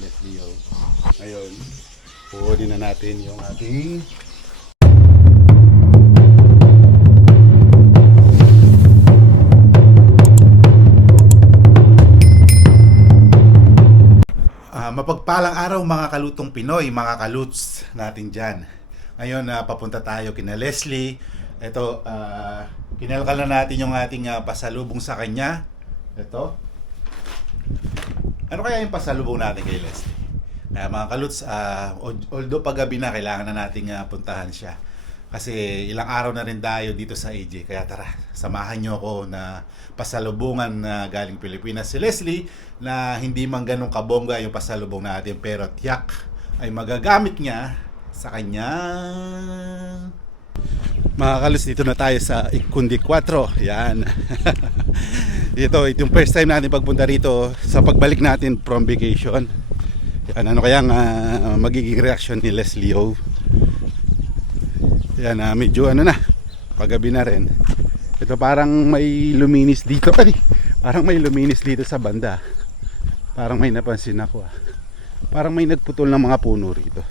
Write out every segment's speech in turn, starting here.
Leslie. Ngayon, puhunin na natin yung ating mapagpalang araw mga kalutong Pinoy, mga kaluts natin dyan. Ngayon, papunta tayo kina Leslie. Ito, kinalkal na natin yung ating pasalubong sa kanya. Ito. Ano kaya yung pasalubong natin kay Leslie? Kaya mga kaluts, although paggabi na, kailangan na nating puntahan siya. Kasi ilang araw na rin tayo dito sa AJ. Kaya tara, samahan nyo ako na pasalubungan na galing Pilipinas si Leslie, na hindi man ganun kabongga yung pasalubong natin, pero tiyak ay magagamit niya sa kanyang mga kaluts. Dito na tayo sa Ikundi 4. Yan. Ito yung first time natin pagpunta rito sa pagbalik natin from vacation. Yan, ano kayang magiging reaction ni Leslie? Yan, medyo ano na, paggabi na rin. Ito parang may luminis dito. Parang may luminis dito sa banda. Parang may napansin ako. Parang may nagputol ng mga puno rito.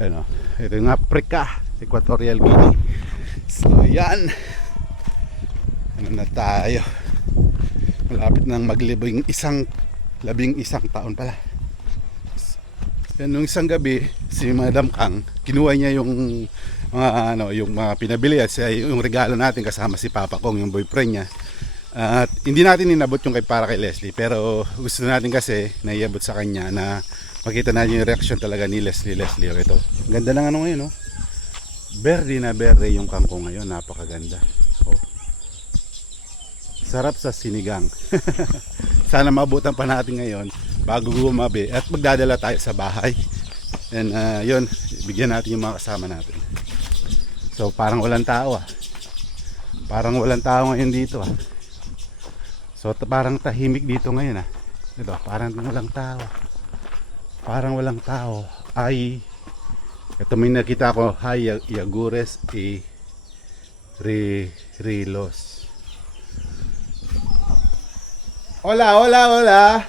Ano, ito yung Africa, Equatorial Guinea. So yan. Ano na tayo? Malapit nang maglibing labing isang taon pala. Yan, nung isang gabi, si Madam Kang, kinuha niya yung mga yung mga pinabili at yung regalo natin kasama si Papa Kong, yung boyfriend niya. At hindi natin inabot yung para kay Leslie, pero gusto natin kasi na iabot sa kanya na makita natin yung reaction talaga ni Leslie. Ito. Ganda ng ano ngayon, no? Berde na berde yung kangkong ngayon, napakaganda. Oh. Sarap sa sinigang. Sana mabutan pa natin ngayon bago gumabi at magdadala tayo sa bahay. And yun, bigyan natin yung mga kasama natin. So parang walang tao Parang walang tao ngayon dito So parang tahimik dito ngayon Ito, parang walang tao. Parang walang tao. Ay, ito may nakita ko, Hay Yagures y Rilos. Hola, hola, hola.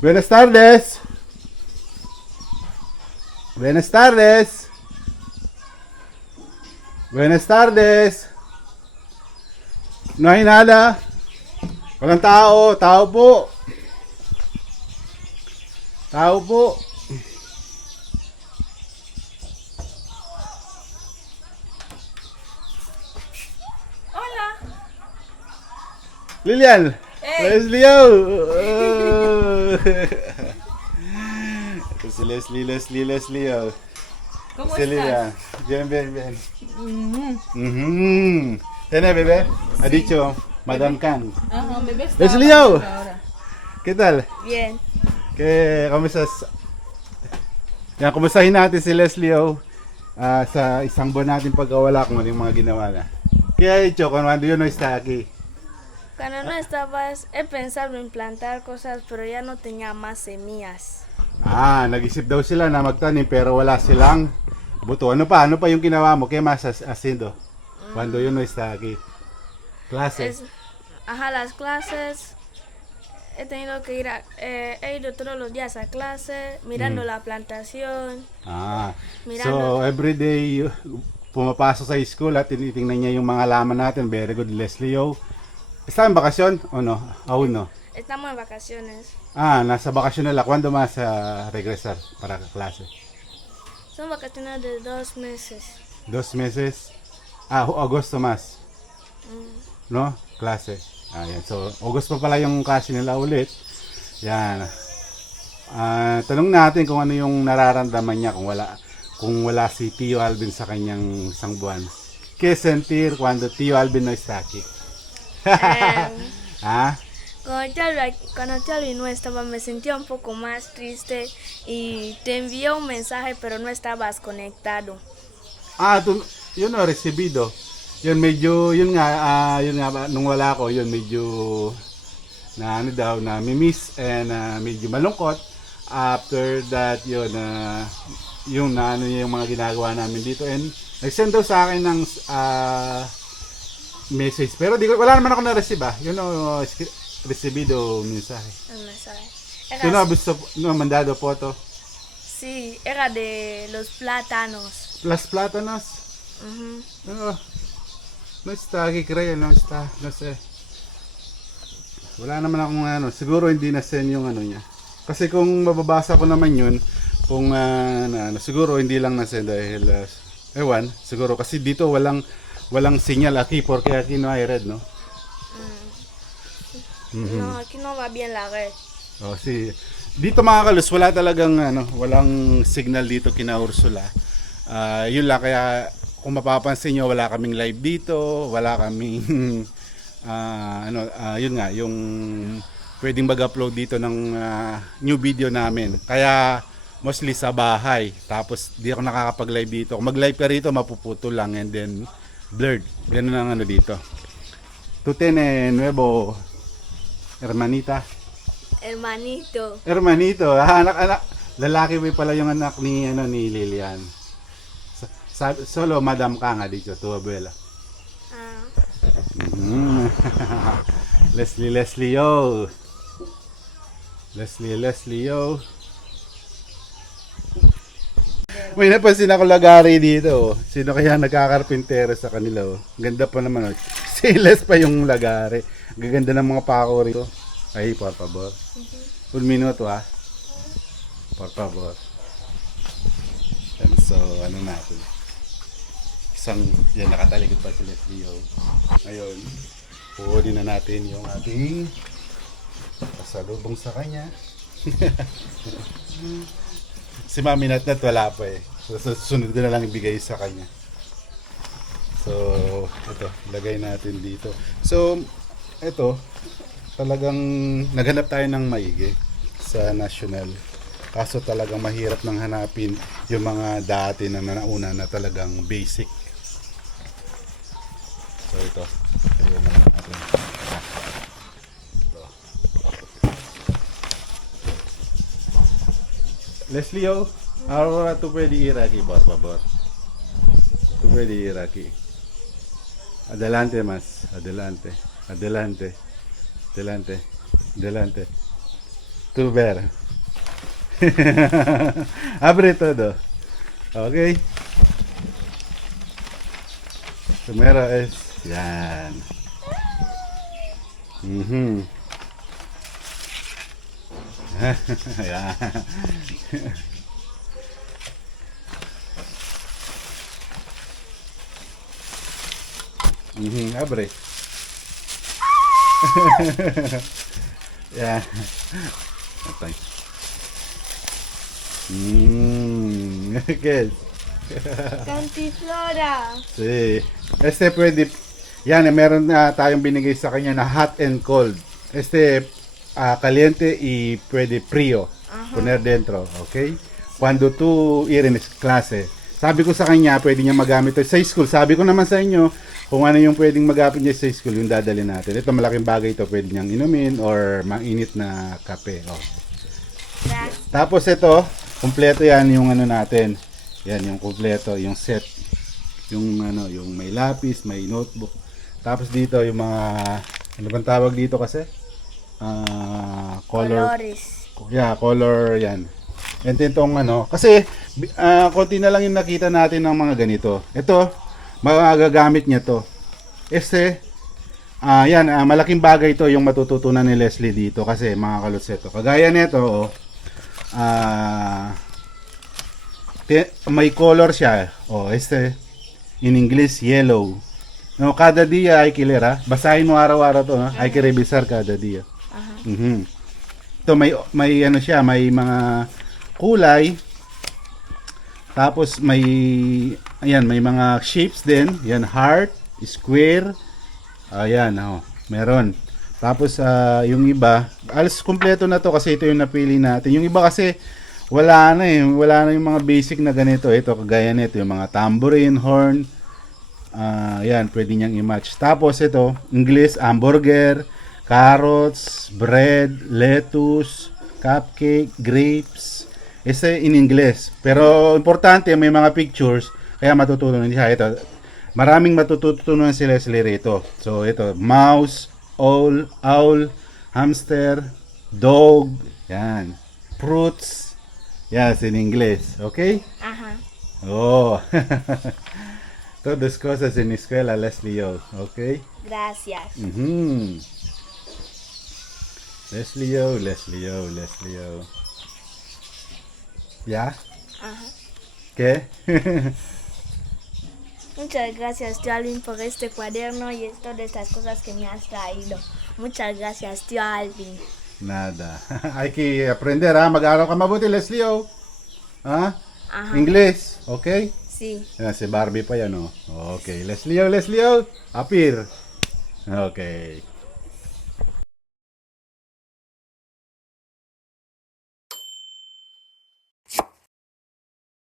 Buenas tardes. Buenas tardes. Buenas tardes. No hay nada. Walang tao. Tao po. Tao po. Hola. Lilian. Hey. Leslie. Leslie. ¿Cómo Sí, estás? Lilian. Bien. Tiene, bebé. Ha dicho Madam Kang. Ajá, bebé está Leslie. hablando ahora. ¿Qué tal? Bien. Kamusta? Yan, kumustahin natin si Leslie sa isang buwan natin pagkawala, kung ano yung mga ginawa na. Kaya dicho, cuando yo no está aquí. Cuando no estabas, he pensado en plantar cosas, pero ya no tenía más semillas. Nag-isip daw sila na magtanim pero wala silang buto. Ano pa yung ginawa mo? ¿Qué más haciendo? Cuando yo no está aquí. Clases. Las clases. He tenido que he ido todos los días a clase, mirando la plantación. So every day pumapasok sa school at tinitingnan niya yung mga halaman natin. Very good, Leslie. ¿Está en vacación o no? Aún no. Estamos en vacaciones. Nasa bakasyon nila. ¿Cuándo más regresar para clase? Son vacaciones de 2 meses. 2 meses? Agosto más. No? Klase. Yan. So, August pa pala yung klase nila ulit. Yan. Tanong natin kung ano yung nararamdaman niya kung wala si Tio Alvin sa kanyang isang buwan. ¿Qué sentir cuando Tio Alvin no está aquí? Cuando Charlie no estaba, me sentía un poco más triste y te envié un mensaje, pero no estabas conectado. Yun o, resibido. Yun nga, nung wala ko, yun medyo na mimiss and medyo malungkot. After that, yun, yung mga ginagawa namin dito, and nag-send daw sa akin ng message, pero wala naman ako na-receive. recibido un mensaje. el mensaje. ¿Tú no Era, has visto, no has mandado foto? sí, era de los plátanos. Las plátanos? Ujú. No, no está aquí, creo, no está, no sé. Wala naman akong ano, siguro hindi na send yung ano niya. Kasi kung mababasa ko naman yun, kung siguro hindi lang na send dahil, ewan, siguro kasi dito walang sinyal aquí, porque aquí no hay red, no? No, aquí no va bien la red. Oh, si dito mga kalus, wala talagang walang signal dito kina Ursula. Yun lang kaya kung mapapansin nyo, wala kaming live dito, wala kaming yun nga, yung pwedeng mag-upload dito ng new video namin. Kaya mostly sa bahay. Tapos di ako nakakapag-live dito. Kung mag-live ka rito, mapuputol lang and then blurred. Ganun ang ano dito. Tu tiene nuevo hermanita. Hermanito. Hermanito, anak-anak. Lalaki pa pala yung anak ni Lilian. Solo Madam ka nga dito, tu abuela. Ah, Leslie yo. Leslie yo. May napansin ako lagari dito. Sino kaya nagkakarpintero sa kanila? Ganda pa naman. Stainless pa yung lagari. Gaganda ng mga pako rito. Ay, por favor. Un minuto Por favor. And so, ano natin? Yan, nakatalikod pa si Leslie. Ngayon, puhunin na natin yung ating pasalubong sa kanya. Si Mami Natnat wala pa eh. So, susunod ko na lang ibigay sa kanya. So, ito, lagay natin dito. So, ito, talagang naghanap tayo ng maigi sa national. Kaso talagang mahirap nang hanapin yung mga dati na nauna na talagang basic. So, ito. Ayan na natin. Leslie, ahora tú puedes ir aquí, por favor. Tú puedes ir aquí. Adelante más, adelante, adelante, adelante, adelante. Tú ver. Abre todo. Ok. Primero es, yan. Yan. Abre. Yan. Atay. ¿Qué es? Cantiflora. Sí. Este pwede, yan, meron na tayong binigay sa kanya na hot and cold. Caliente y pwede frío. Poner dentro, okay? Cuando tú ir en clase. Sabi ko sa kanya, pwede niya magamit ito sa school. Sabi ko naman sa inyo, kung ano yung pwedeng magamit niya sa school, yung dadali natin. Ito, malaking bagay ito. Pwede niyang inumin or mainit na kape. Oh. Tapos ito, kumpleto yan yung ano natin. Yan, yung kumpleto, yung set. Yung yung may lapis, may notebook. Tapos dito, yung mga, ano bang tawag dito kasi? Color. Colores. Yeah, color yan. And itong kasi konti na lang yung nakita natin ng mga ganito. Ito, magagamit niya to. Yan, malaking bagay to yung matututunan ni Leslie dito kasi mga kalutseto. Kagaya nito, may color siya. In English, yellow. No, kada dia hay que leer, basahin mo araw-araw to, hay que revisar kada dia. Ito may ano siya, may mga kulay. Tapos may may mga shapes din. Yan, heart, square. Ayan, meron. Tapos yung iba, alas kumpleto na to kasi ito yung napili natin. Yung iba kasi wala na yung mga basic na ganito. Ito kagaya nito, yung mga tambourine, horn. Yan, pwede niyang i-match. Tapos ito, English, hamburger, carrots, bread, lettuce, cupcake, grapes. In English. Pero importante, may mga pictures, kaya matutunan siya. Ito, maraming matutunan si Leslie rito. So ito, mouse, owl, hamster, dog, yan. Fruits, yes, in English, okay? Ajá. Oh, todas cosas en escuela, Leslie, okay? Gracias. Mhm. Leslie. ¿Ya? Ajá. ¿Qué? Muchas gracias, tío Alvin, por este cuaderno y todas estas cosas que me has traído. Muchas gracias, tío Alvin. Nada. Hay que aprender, ha? Mag-aaral ka mabuti, Leslie, Ha? Ajá. English, okay? Sí. Yan, si Barbie pa yan, oh. Okay, Leslie, apir. Okay.